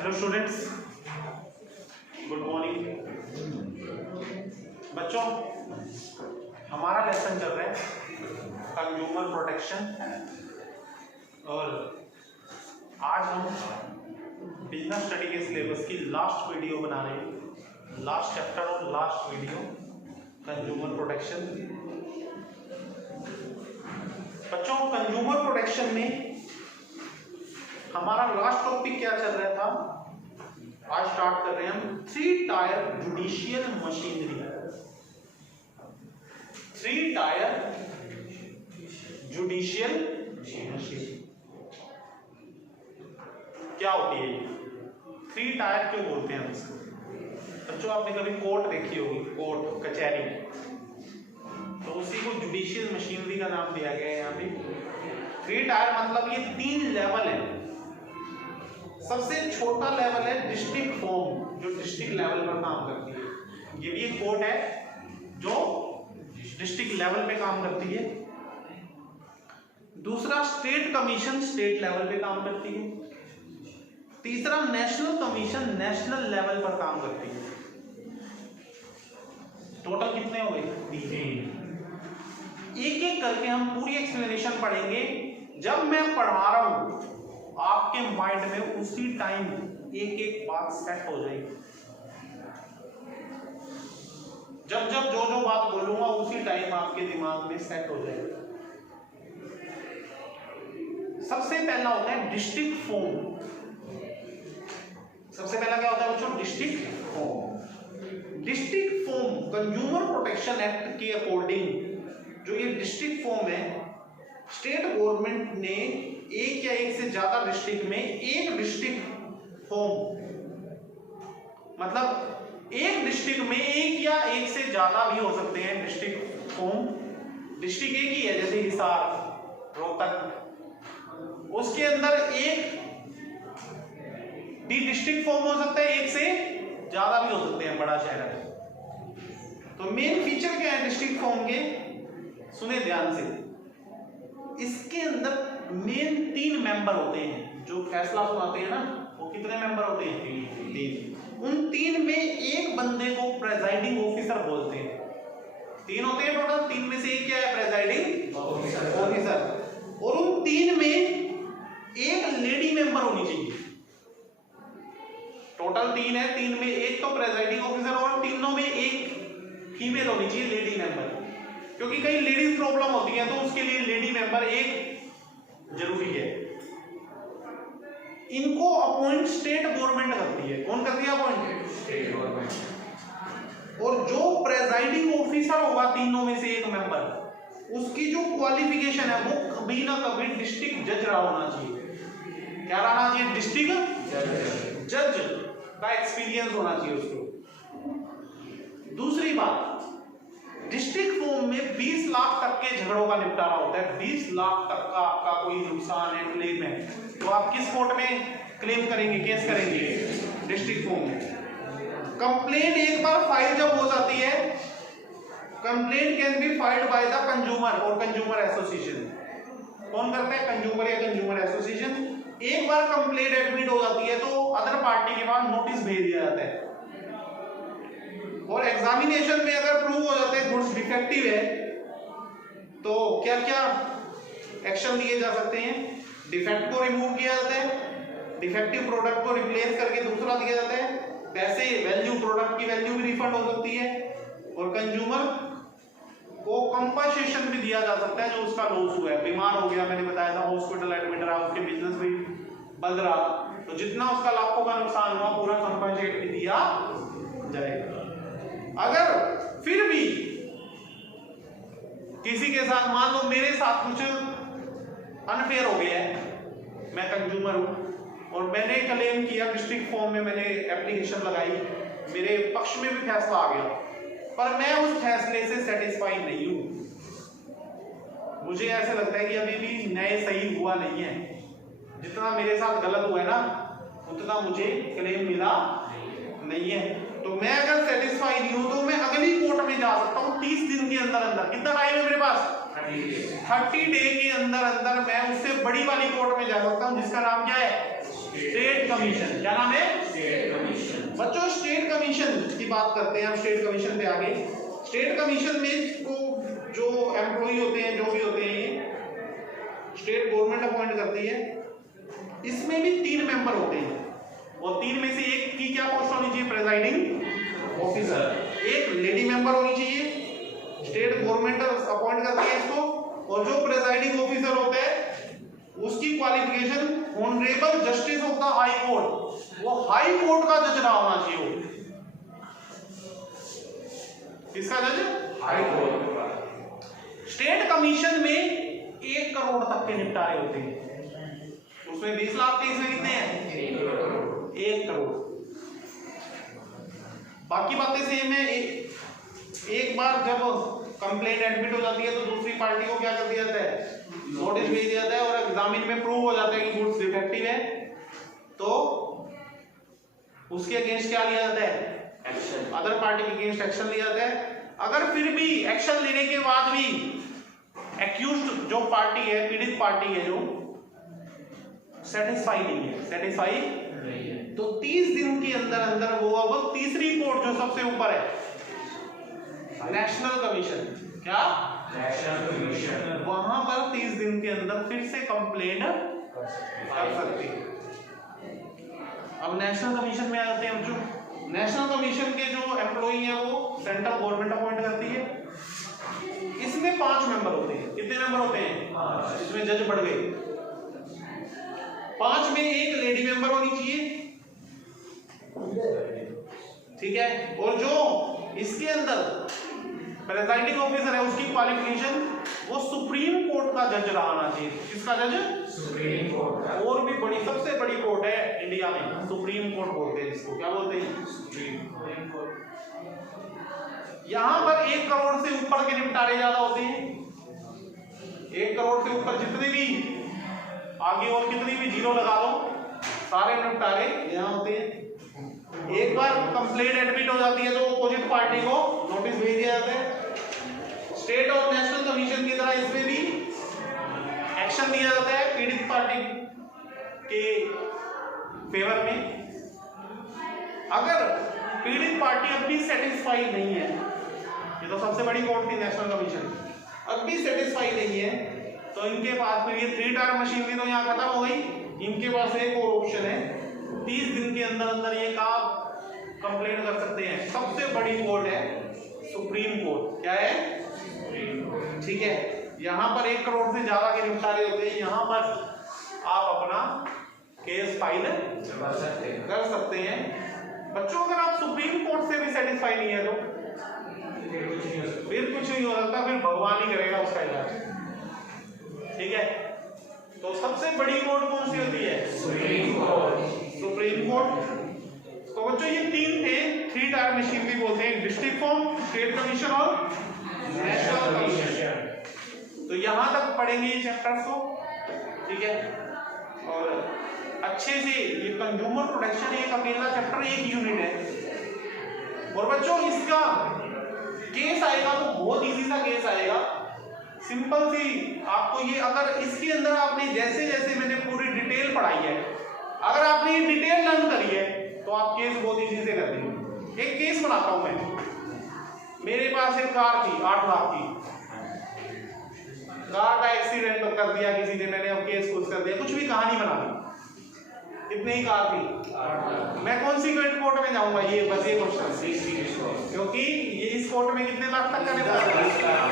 Hello students, good morning. बच्चों, हमारा lesson चल रहा है कंज्यूमर प्रोटेक्शन और आज हम बिजनेस स्टडी के सिलेबस की लास्ट वीडियो बना रहे हैं, लास्ट चैप्टर और लास्ट वीडियो कंज्यूमर प्रोटेक्शन। बच्चों, कंज्यूमर प्रोटेक्शन में हमारा लास्ट टॉपिक क्या चल रहा था? आज स्टार्ट कर रहे हैं हम 3 tyre judicial machinery. 3 tyre judicial machinery क्या होती है? 3 टायर क्यों बोलते हैं हम इसको? बच्चों, आपने कभी कोर्ट देखी होगी, कोर्ट कचहरी, तो उसी को जुडिशियल मशीनरी का नाम दिया गया है यहाँ पे। 3 टायर मतलब ये 3 लेवल है। सबसे छोटा लेवल है डिस्ट्रिक्ट फॉर्म, जो डिस्ट्रिक्ट लेवल पर काम करती है। ये भी एक कोर्ट है जो डिस्ट्रिक्ट लेवल पे काम करती है। दूसरा स्टेट कमीशन, स्टेट लेवल पे काम करती है। तीसरा नेशनल कमीशन, नेशनल लेवल पर काम करती है। टोटल कितने हो गए? 3। एक एक करके हम पूरी एक्सप्लेनेशन पढ़ेंगे। जब मैं पढ़ा रहा हूं आपके माइंड में उसी टाइम एक एक बात सेट हो जाएगी। जब जब जो जो बात बोलूंगा उसी टाइम आपके दिमाग में सेट हो जाएगी। सबसे पहला होता है डिस्ट्रिक्ट फॉर्म। सबसे पहला क्या होता है बच्चों? District form. District form consumer protection act के अकॉर्डिंग जो ये डिस्ट्रिक्ट फॉर्म है, स्टेट गवर्नमेंट ने एक या एक से ज्यादा डिस्ट्रिक्ट में एक डिस्ट्रिक्ट फॉर्म, मतलब एक डिस्ट्रिक्ट में एक या एक से ज्यादा भी हो सकते हैं डिस्ट्रिक्ट फॉर्म। डिस्ट्रिक्ट एक ही है, जैसे हिसार, रोहतक, उसके अंदर एक डिस्ट्रिक्ट फॉर्म हो सकता है, एक से ज्यादा भी हो सकते हैं, बड़ा शहर है। तो मेन फीचर क्या है डिस्ट्रिक्ट फॉर्म के? सुने ध्यान से। इसके अंदर मेन 3 मेंबर होते हैं जो फैसला सुनाते हैं ना। वो कितने मेंबर होते हैं? 3। उन 3 में एक बंदे को प्रेजाइडिंग ऑफिसर बोलते हैं। 3 होते हैं टोटल, 3 में से एक क्या है? Presiding officer. और उन 3 में एक लेडी मेंबर होनी चाहिए। टोटल 3 है, 3 में एक तो प्रेजाइडिंग ऑफिसर और तीनों में एक फीमेल होनी चाहिए, लेडी मेंबर। क्योंकि कई लेडीज प्रॉब्लम होती है तो उसके लिए लेडी मेंबर एक जरूरी है। इनको अपॉइंट स्टेट गवर्नमेंट करती है। कौन करती है अपॉइंट? State government. और जो प्रेजाइडिंग ऑफिसर होगा तीनों में से एक मेंबर, उसकी जो क्वालिफिकेशन है वो कभी ना कभी डिस्ट्रिक्ट जज रहा होना चाहिए। क्या रहना चाहिए? डिस्ट्रिक्ट जज का एक्सपीरियंस होना चाहिए उसको। दूसरी बात, डिस्ट्रिक्ट फॉर्म में 20 लाख तक के झगड़ों का निपटारा होता है। 20 लाख तक का आपका कोई नुकसान है, क्लेम है, तो आप किस कोर्ट में क्लेम करेंगे, केस करेंगे? डिस्ट्रिक्ट फॉर्म में। कंप्लेंट एक बार फाइल जब हो जाती है, complaint can be filed by the consumer और कंज्यूमर एसोसिएशन। कौन करता है? कंज्यूमर या कंज्यूमर एसोसिएशन। एक बार कंप्लेंट एडमिट हो जाती है तो अदर पार्टी के पास नोटिस भेज दिया जाता है। और एग्जामिनेशन में अगर प्रूव हो जाते हैं गुड्स डिफेक्टिव है तो क्या क्या एक्शन लिए जा सकते हैं? डिफेक्ट को रिमूव किया जाता है, डिफेक्टिव प्रोडक्ट को रिप्लेस करके दूसरा दिया जाता है, पैसे वैल्यू, प्रोडक्ट की वैल्यू भी रिफंड हो सकती है, और कंज्यूमर को कंपनसेशन भी दिया जा सकता है जो उसका लॉस हुआ है। बीमार हो गया, मैंने बताया था, हॉस्पिटल एडमिट रहा, उसके बिजनेस भी बंद रहा, तो जितना उसका लाखों का नुकसान हुआ पूरा कंपनसेट भी दिया जाएगा। अगर फिर भी किसी के साथ, मान लो मेरे साथ कुछ अनफेयर हो गया है, मैं कंज्यूमर हूं और मैंने क्लेम किया, डिस्ट्रिक्ट फॉर्म में मैंने एप्लीकेशन लगाई, मेरे पक्ष में भी फैसला आ गया, पर मैं उस फैसले से सेटिस्फाई नहीं हूं। मुझे ऐसे लगता है कि अभी भी न्याय सही हुआ नहीं है। जितना मेरे साथ गलत हुआ है ना, उतना मुझे क्लेम मिला नहीं है। तो मैं अगर सेटिस्फाई नहीं हूं तो मैं अगली कोर्ट में जा सकता हूं 30 दिन के अंदर अंदर। कितना टाइम है मेरे पास? 30 डे के अंदर अंदर मैं उससे बड़ी वाली कोर्ट में जा सकता हूं जिसका नाम क्या है? State commission. क्या नाम है? State commission. बच्चों स्टेट कमीशन की बात करते हैं हम, स्टेट कमीशन पे आगे। स्टेट कमीशन में जो एम्प्लॉई होते हैं, जो भी होते हैं, ये स्टेट गवर्नमेंट अपॉइंट करती है। इसमें भी 3 मेंबर होते हैं और 3 में से एक की क्या पोस्ट होनी चाहिए? Presiding officer. एक लेडी मेंबर होनी चाहिए, स्टेट गवर्नमेंट अपॉइंट करती है इसको। और जो प्रेजाइडिंग ऑफिसर होता है उसकी qualification honourable justice of the high court, वो हाई कोर्ट का जज रहा होना चाहिए। वो किसका जज? High court. स्टेट कमीशन में 1 करोड़ तक के निपटारे होते हैं। उसमें 20 लाख थे, इसमें कितने हैं? 1 करोड़। बाकी बातें सेम है। एक बार जब कंप्लेंट एडमिट हो जाती है तो दूसरी पार्टी को क्या कर दिया जाता है? नोटिस भेज दिया जाता है। और एग्जामिन में प्रूव हो जाता है कि गुड्स डिफेक्टिव है तो उसके अगेंस्ट क्या लिया जाता है? एक्शन। अदर पार्टी के अगेंस्ट एक्शन लिया जाता है। अगर फिर भी एक्शन लेने के बाद भी एक्यूज्ड जो पार्टी है, पीड़ित पार्टी है, जो सेटिस्फाई नहीं है, तो 30 दिन के अंदर अंदर वो अब तीसरी कोर्ट जो सबसे ऊपर है, नेशनल कमीशन, क्या? नेशनल कमीशन, वहां पर 30 दिन के अंदर फिर से कंप्लेंट कर सकती है। अब नेशनल कमीशन में आ जाते हैं बच्चों। नेशनल कमीशन के जो एम्प्लॉई हैं वो सेंट्रल गवर्नमेंट अपॉइंट करती है। इसमें 5 मेंबर होते हैं। कितने मेंबर होते हैं? 5। इसमें जज बढ़ गए। 5 में एक लेडी मेंबर होनी चाहिए, ठीक है। और जो इसके अंदर प्रेजाइडिंग ऑफिसर है उसकी क्वालिफिकेशन वो सुप्रीम कोर्ट का जज रहना चाहिए। किसका जज? सुप्रीम कोर्ट का। और भी बड़ी, सबसे बड़ी कोर्ट है इंडिया में, सुप्रीम कोर्ट बोलते हैं इसको। क्या बोलते हैं? Supreme court. यहां पर 1 करोड़ से ऊपर के निपटारे ज्यादा होते हैं। 1 करोड़ से ऊपर जितने भी आगे और कितनी भी जीरो लगा लो, सारे निपटारे यहां होते हैं। एक बार कंप्लेंट एडमिट हो जाती है तो अपोजिट पार्टी को नोटिस भेज दिया जाता है। स्टेट और नेशनल कमीशन की तरह इसमें भी एक्शन दिया जाता है पीड़ित पार्टी के फेवर में। अगर पीड़ित पार्टी अब भी सेटिस्फाई नहीं है, ये तो सबसे बड़ी कोर्ट थी नेशनल कमीशन, अब भी सेटिस्फाई नहीं है तो इनके पास फिर ये 3 टायर मशीनरी तो यहाँ खत्म हो गई। इनके पास एक और ऑप्शन है, 30 दिन के अंदर अंदर ये काम कंप्लेंट कर सकते हैं। सबसे बड़ी कोर्ट है सुप्रीम कोर्ट। क्या है? ठीक है। यहाँ पर 1 करोड़ से ज्यादा के निपटारे होते हैं। यहाँ पर आप अपना केस फाइल कर सकते हैं। बच्चों अगर आप सुप्रीम कोर्ट से भी सेटिस्फाई नहीं है तो फिर कुछ नहीं हो सकता, फिर भगवान ही करेगा उसका इलाज, ठीक है। तो सबसे बड़ी कोर्ट कौन सी होती है? Supreme court. Supreme court. तो बच्चों ये 3 थे, 3 टायर मशीनरी बोलते हैं, डिस्ट्रिक्ट फॉर्म, स्टेट कमीशन और नेशनल कमीशन। तो यहां तक पढ़ेंगे ये चैप्टर्स को, ठीक है। और अच्छे से ये कंज्यूमर प्रोटेक्शन एक अकेला चैप्टर, एक यूनिट है। और बच्चों इसका केस आएगा तो बहुत इजी सा केस आएगा, सिंपल सी। आपको ये अगर इसके अंदर आपने जैसे जैसे मैंने पूरी डिटेल पढ़ाई है, अगर आपने ये डिटेल लर्न करी है तो आप केस बहुत इजी से कर देंगे। एक केस बनाता हूं मैं। मेरे पास एक कार थी 8 लाख की, कार का एक्सीडेंट कर दिया किसी ने, मैंने अब केस कुछ कर दिया, कुछ भी कहानी बना दी। कितनी ही कार थी? 8 लाख। मैं कौन सी कोर्ट में जाऊंगा? ये बस ये क्वेश्चन, क्योंकि ये इस कोर्ट में कितने लाख तक का निपटारा